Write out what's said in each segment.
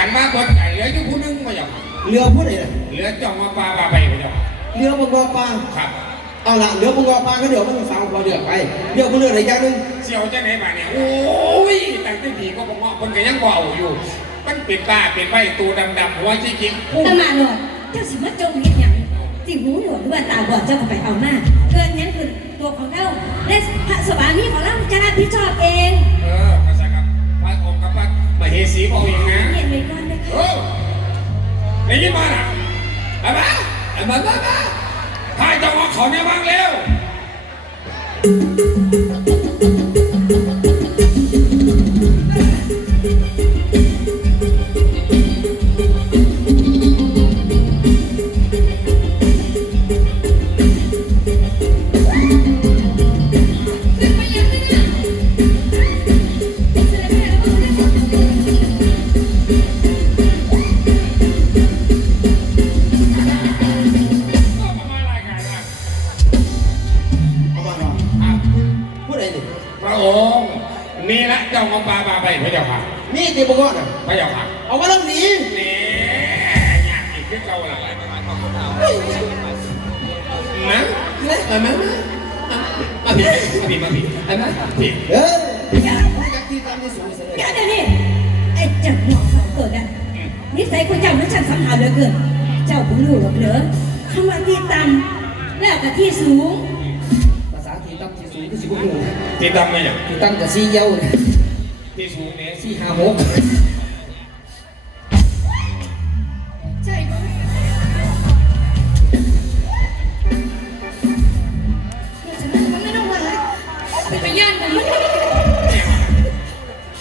ขันมาบนไก่เหลืออยู่ผู้หนึงมาอย่างเรือพูดอะไรนะเหลือจ้องมาปลาปลาไปมาอย่างเรือมังกรปลาครับเอาละเรือมังกรปลาก็เดี๋ยวมันสาวพอเดือดไปเดี๋ยวกูเลือกอะไรอย่างหนึงเสี่ยวจะไหนมาเนี่ยโอ้ยตั้งแต่ผีก็บอกว่าคนก็ยังเบาอยู่ มันเป็นป้าเป็นใบตัวดำๆหัวจิกๆพุ่งตามาหลอดเจ้าสิมาจมเห็นหยังสิหูหนวดหรือว่าตาบอดเจ้าก็ไปเอามาเกินนั้นคือตัวของเราและพระสวามีของเราจะรับผิดชอบเอง เออภาษากับพระองค์กับพระมเหสีบอกเองนะ เห็นไหมก่ออได้ยินมาน่ะไอามาเอามามามาพายจังหวะเขาเนี่ยบ้างเร็ว พูดอะไรดิพระองค์นี่ละเจ้าของปลาปลาไปพระเจ้าค่ะนี่ตีมังกรอะพระเจ้าค่ะเอามาแล้วหนีนี่อยากอีกคือเก่าละนะนะมามามามาผิดมาผิดมาผิดไอ้มาผิดเอออยากอยากที่ตามที่สูงสุดเลยอย่าเดี๋ยวนี้ไอ้เจับหัวเขาเกิดอะนิสัยคนเจ้ามันช่างสัมผัสเหลือเกิน เจ้าผู้รู้หรอกเหรอคำว่าที่ต่ำแล้วก็ที่สูงภาษา ที่ต่ำที่สูงที่สิบหกที่ดำไม่อย่างที่ต่ำกับสี่เย้าเนี่ยที่สูงเนี่ยสี่ห้าหกใช่ปะมันไม่ต้องมาไปย่านกันมั้ง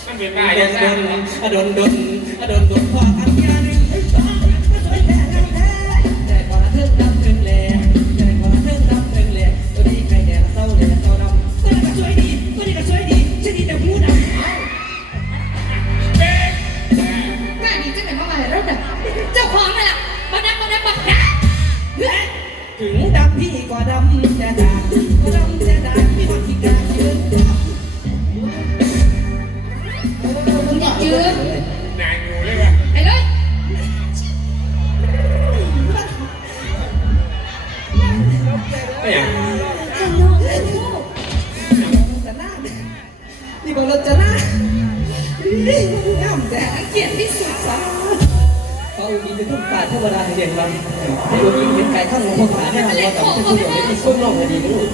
มันเป็นป้าโดยังนไงโดนโดนโดนโดนความอันยาหนึ่ บอกเราจะน้านี่งามแต่เกลียดที่สุดสองเขาอีกเป็นต้นป่าเทวดาเรียนวันให้ดูดีเห็นไก่ข้างหัวคนขาเนี่ยเราแต่ไม่ใช่ผู้เดียวเลยที่ส้มโลกเลยดีนะลูก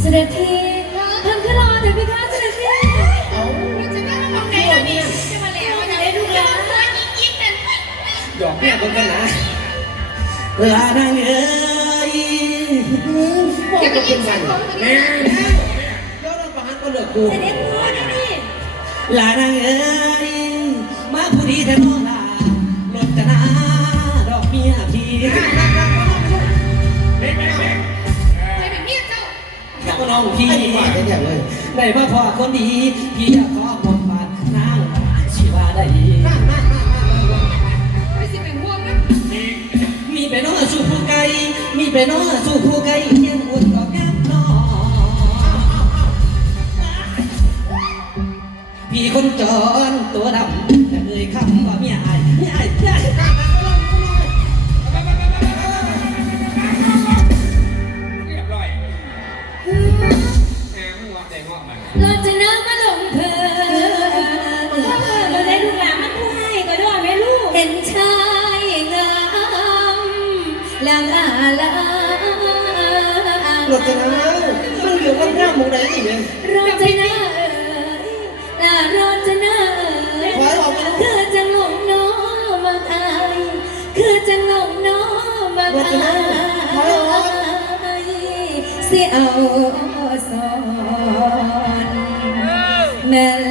เสด็จพี่ท่านขึ้นรอเดี๋ยวพี่คะเสด็จพี่เอาจะมาทำไงล่ะพี่จะมาแล้วจะได้ดูแลยิ่งๆนั่นดอกเนี่คนกันนะลานางเอ้ย พ่อก็เป็นมันแม่ย้อนประหารก็เลิกกูเสด็จพ่อนี่นี่ลานางเอ้ยมาผู้ดีแท้น้องลาลดจะนาดอกเมียพี่เด็กเด็กเด็กไปเป็นเมียเจ้ากับน้องพี่ได้มาพอคนดีพี่อยากขอความบาดนางชีวาได้ มีไปน้อสู่ผู้ไกลเคียงอุ่นก็แก้มนอพี่คนจนตัวดำแต่เอ่ยคำว่าเมียอายเมียอายเมียอาย ลางอาลารถจะนะมันอยู่กันหน้ามุงไหนนี่เนี่ยรจนาเอ๋ยลารจนาเอ๋ยขอให้อกมาลูกคือจะงงน้อมังอายคือจะงงน้อมังอายเสียเอาสอนแม่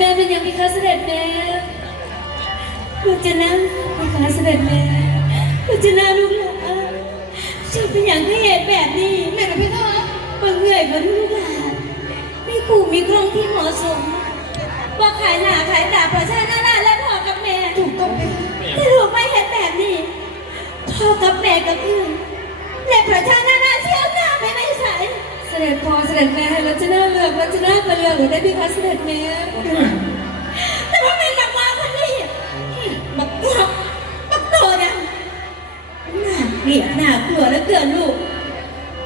แม่เป็นยังไงคะเสด็จแม่ลูกจะนั่งไหมคะเสด็จแม่จะน่าลูกหลานฉันเป็นอย่างที่เหตุแบบนี้แม่นะพี่คะบางเหนื่อยบนลูกหลานมีครูมีครองที่เหมาะสมว่าขายหน้าขายตาประชาหน้าหน้าและพ่อกับแม่ถูกต้องไหมแต่ลูกไม่เห็นแบบนี้พ่อกับแม่กับอื่น ด็จพ่อเสด็จแม่ให้รัชนาเลือกรัชนาก็เลือกหรือได้พี่คะเสด็จแม่แต่ว่าเป็นบักว่าคนนี้บักว่าบักโตเนี่ยน่าเกลียดน่ากลัวแล้วเกินลูก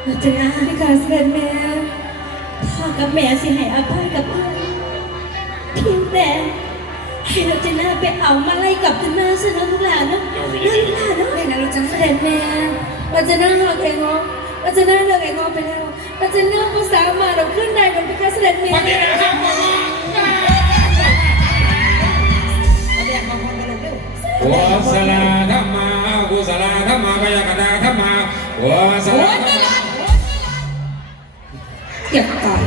ราจะน่าพี่คะเสด็จแม่พ่อกับแม่สิให้อภัยกับเพื่อนเพียงแต่ให้ราจะน่าไปเอามาไล่กลับกันมาสินะลูกหลานนะลูกหลานนะแม่นะรัชนาเสด็จแม่รัชนาหักเองเนาะรัชนาเลือกเองเนาะไปแล้ว รัชนาภาษามาเราขึ้นได้กับพี่คะเสด็จแม่วันนี้นะครับพ่อหัวสลาธรรมาหัวสลาธรรมาพยากตาธรรมาหัวสลาธรรมาเก็บตาย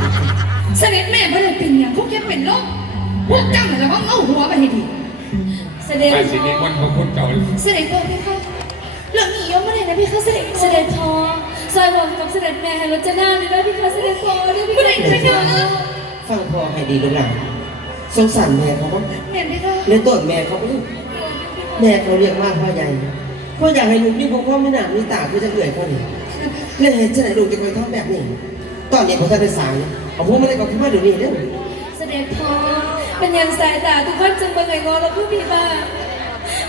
เสด็จแม่ไม่ได้เป็นอย่างพวกแกเป็นโรคพวกเจ้าเนี่ยเราต้องเอาหัวไปให้ดีเสด็จไปสินี้วันพระคุณเจ้าเสด็จพ่อพี่คะเรื่องนี้ยกไม่ได้นะพี่คะเสด็จเสด็จพ่อ ซอยบอกกับเสด็จแม่ให้รจนาเลยนะพี่คะเสด็จพ่อเนี่ยพี่คะไม่ได้ไม่ได้นะฟังพ่อให้ดีลูกหลานสงสารแม่เขาบ้างแม่พี่คะในต้นแม่เขาบ้างแม่เขาเรียกมากพ่อใหญ่พ่ออยากให้ลูกนี่พ่อพ่อไม่หนามีตาคือจะเกลื่อยพ่อนี่เรื่องเห็นจะไหนลูกจะคอยทำแบบนี้ ตอนนี้ผมจะได้สายเอาพวกมาได้กับพี่มาเดี๋ยวนี้เด้อเสด็จพ่อเป็นยังสายตาทุกคนจึงบังไงงอเราเพื่อพี่บ้า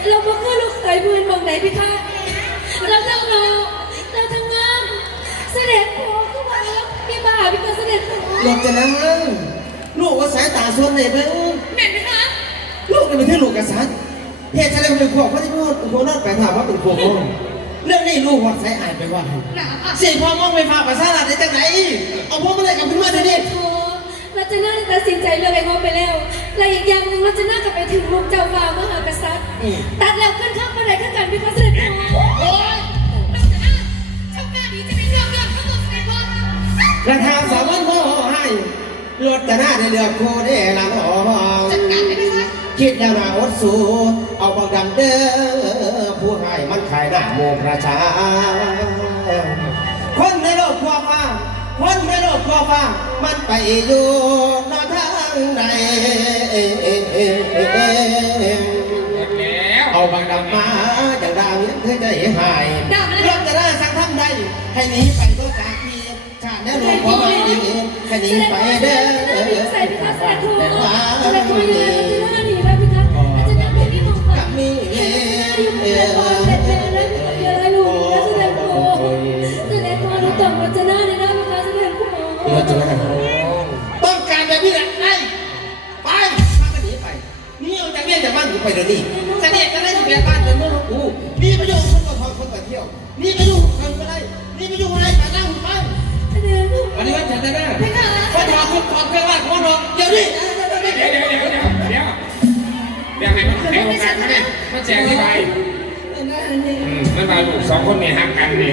เราบ่คือลูกเคยพูดมองไหนพี่คะเราทั้งโลเรา บ้าพี่คะเสด็จพ่ออยากจะนั่งลูกว่าสายตาส่วนไหนเบ้างแม่พี่คะลูกนี่เป็นที่ลูกกษัตริย์เหตุอะไรเป็นพวกเขาที่พูดพวกนั้นไปถามว่าเป็นพวกพ่อเรื่องนี้ลูกวัดสายอายไปว่าหนาอะเสียพ่อมองไปพาภาษาลาได้จากไหนเอาพวกมาเลยกับพี่มาเดี๋ยวนี้โอ้เราจะน่าตัดสินใจเลือกไอ้งอไปแล้วและอีกอย่างหนึ่งเราจะน่ากลับไปถึงลูกเจ้าฟ้ามหากษัตริย์ตัดแล้วขึ้นข้างบันไดขึ้นกันพี่พระเสด็จพ่อ และทางสาวันพ่อให้รถจะหน้าได้เลือกโคได้ละน้องจัดการได้ไหมคะคิดแล้วนาอดสู้เอาบังดังเด้อผู้ให้มันขายหน้าโมงประชา คนในโลกความว่างคนในโลกความว่างมันไปอยู่นอกทางใดหมดแล้วเอาบางดำมาอย่างดาวนี้เคยใจหายดาวอะไรเรื่องจะได้สังทำใดให้หนีไปตัวจากพี่ชา ด้หลวงพ่อดีแค่นี้ไปเด้อใส่พิทักษ์สาธุสาธุอยู่แล้วที่หน้าดีแล้วพิทักษ์อาจารย์พี่มงคลมีอยู่แล้วแต่แต่แล้วมีอะไรลูกแสดงตัวแสดงตัวแล้วต่อมาจะหน้าดีนะพิทักษ์แสดงคุณหมอต้องการแบบนี้แะไอ้ไปมากันนีไปนี่เอาจาเรียนจากบ้านกูไปเดี๋นี้จะเรีะได้เรียนบ้านจะเมื่อกูนี่ไปอยู่คนก็ทองคนก็เที่ยวนี่ไปอยู่คนก็ได้นี่ไปอยู่อะไรไปนั่ง วันนี้วันจันทร์นะพี่คะพ่อถอดชุดถอดเครื่องราชของน้องเดี๋ยวนี้เดี๋ยวเดี๋ยวเดี๋ยวเดี๋ยวเดี๋ยวเดี๋ยวให้ให้โอกาสมาเนี่ยมาแจกที่ไปอืมมันมาลูกสองคนนี่หักกันนี่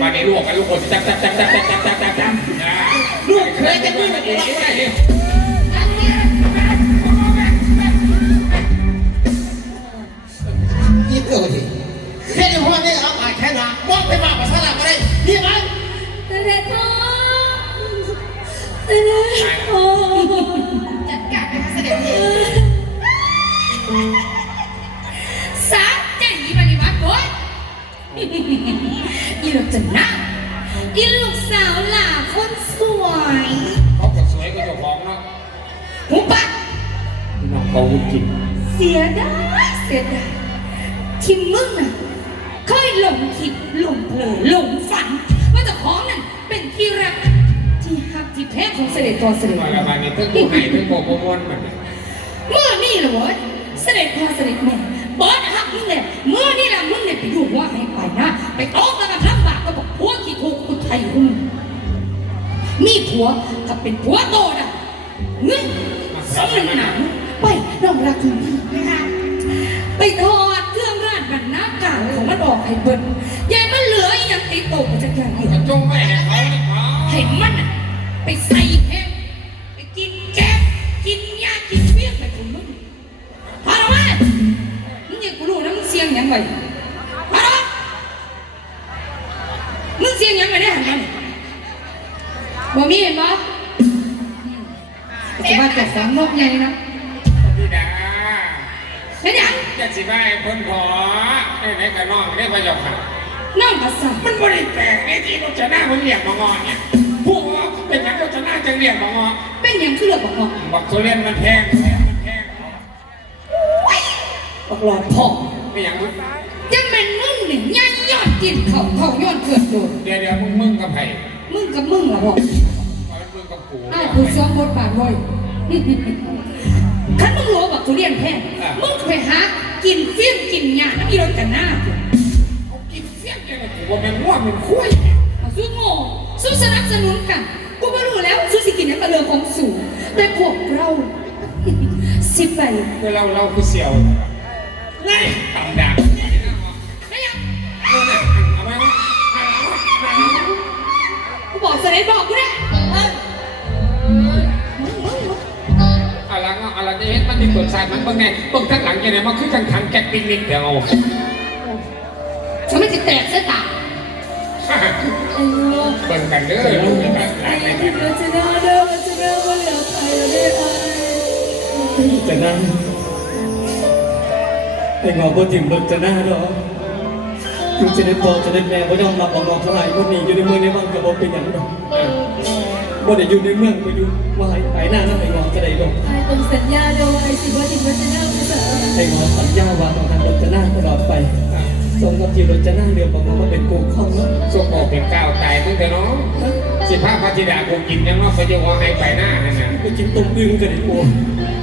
มาในลูกกันลูกคนจับจับจับจับจับจับจับจับจับลูกเคยกันด้วยมันเองไงยี่เออดิแค่นี้พ่อไม่รับอ่านแค่นั้นมองไปมาภาษาลาวก็ได้นี่ไหม จพ่อจัดการนะคะเสด็จพ่สาใจยีปฏิวัติโว้ยอีลูกจะน่าอีลูกสาวหล่าคนสวยเขาก็สวยก็เจ้าของนะหูปัดน้องเขาจริงเสียดายเสียดายที่มึงน่ะเคยหลงคิดหลงเผลอหลงฝัน ว่าเจ้าของนั่นเป็นที่รัก ที่แพ้ของเสด็จพ่อเสด็จหน่อยแม่ละบานี้ทั้งผู้ให้ทั้งโปรโมนมันเมื่อนี่แหละเว้ยเสด็จพ่อเสด็จแม่บอสฮักมึงเลยเมื่อนี่ละมึงเนี่ยไปอยู่ว่าให้ไปนะ ไปโต๊ะแล้วกันลำบากก็บอกผัวที่ถูกคุณไทยคุณมีผัวกับเป็นผัวโตนะเงินสมนหนังไปน้องรักคุณพี่นะคะ ไปถอดเครื่องราชบรรณาการของมันออกให้เบิดยายมันเหลืออีหยังติดตัวมาจากอย่างเดียวมันจงไว้ให้เขาเนี่ยเขาให้มันน่ะ ไปใส่แฮมไปกินแก๊สกินยากินเฟี้ยงไปของมึงพอแล้วมั้มึงอย่ากูรู้นะมึงเสียงยังไงพาแล้วมึงเสียงยังไงได้หันกันบ่มีเห็นปะแต่าแต่สองนกไงนะพี่ดาเป็นยังจะสิบ้าไอ้คนขอไม่ไหนๆกับน้องได้ประโยชน์ค่ะน้องภาษามันบริแปลกไอ้ที่ผมจะหน้าผมเหลี่ยมมางอนเนี่ยพวก เป็นอย่างรถชนะจังเรียกมางอเป็นอย่างคือเลือกบอกว่าบอกทุเรียนมันแพงทุเรียนมันแพงบอกหลอดพ่อไม่อย่างมึงจะเป็นมึงเนี่ยย่ายยอดกินเขาเขายอดเกิดโดดเดี๋ยวเดี๋ยวมึงมึงกับไผ่มึงกับมึงละบอกมึงกับกูอ้าวคุณซ้อมบทบาทไว้คันมึงรู้แบบทุเรียนแพงมึงไปหากินเฟี้ยงกินหยาแล้วมีรถกันหน้าเอากินเสี้ยงยังไงกูว่ามันง่วงมันคุ้ยเอาสู้โง่สู้สนับสนุนกัน กูไม่รู้แล้วสู้สิกินนั้นเป็นเรื่องของสูง แต่พวกเรา สิไปเดี๋ยวเราเราคือเสี่ยวไงต่ำดักไม่ยังเอาไหมเอาไหมกูบอกเสด็จบอกกูนะเออมึงมึงมึงเอาละเอาละจะเห็นมันที่เปิดสายมันเป็นไงเปิดข้างหลังยังไงมันคือกังขังแก๊กปิ๊กนิกเดี๋ยวเอาฉันไม่จะแตกเส้นตา เปิดกันเด้อลูกกันหลานนกันเราจะได้เด้อเราจะได้ว่าเหลือใครเราได้ไหมจะนั่งไอ้งอบ่ถิ่มรถจะหน้าดอกถึงจะได้พอจะได้แม่บ่ยอมรับเอางอเท่าไหร่บ่หนีอยู่ในเมืองในบ้านก็บ่เป็นหยังดอกบ่ได้อยู่ในเมืองไปอยู่ว่าให้ไปหน้านั้นไอ้งอจะได้ดอกไอ้ต้องสัญญาด้อไอ้สิว่าถึงว่าจะได้ภาษาไอ้งอสัญญาว่าต้องทำรถจะหน้าตลอดไป สมกับที่ราจะนั่งเรือประมงมาเป็นกูข้องเนาะส่งออกเป็นก้าวตายตั้งแต่น้องสิภาพพระธิดาคงกินยังนอกประโยชน์ให้ไปหน้านั่นน่ะกูกินต้มอึ่งกันอีกูจะรอ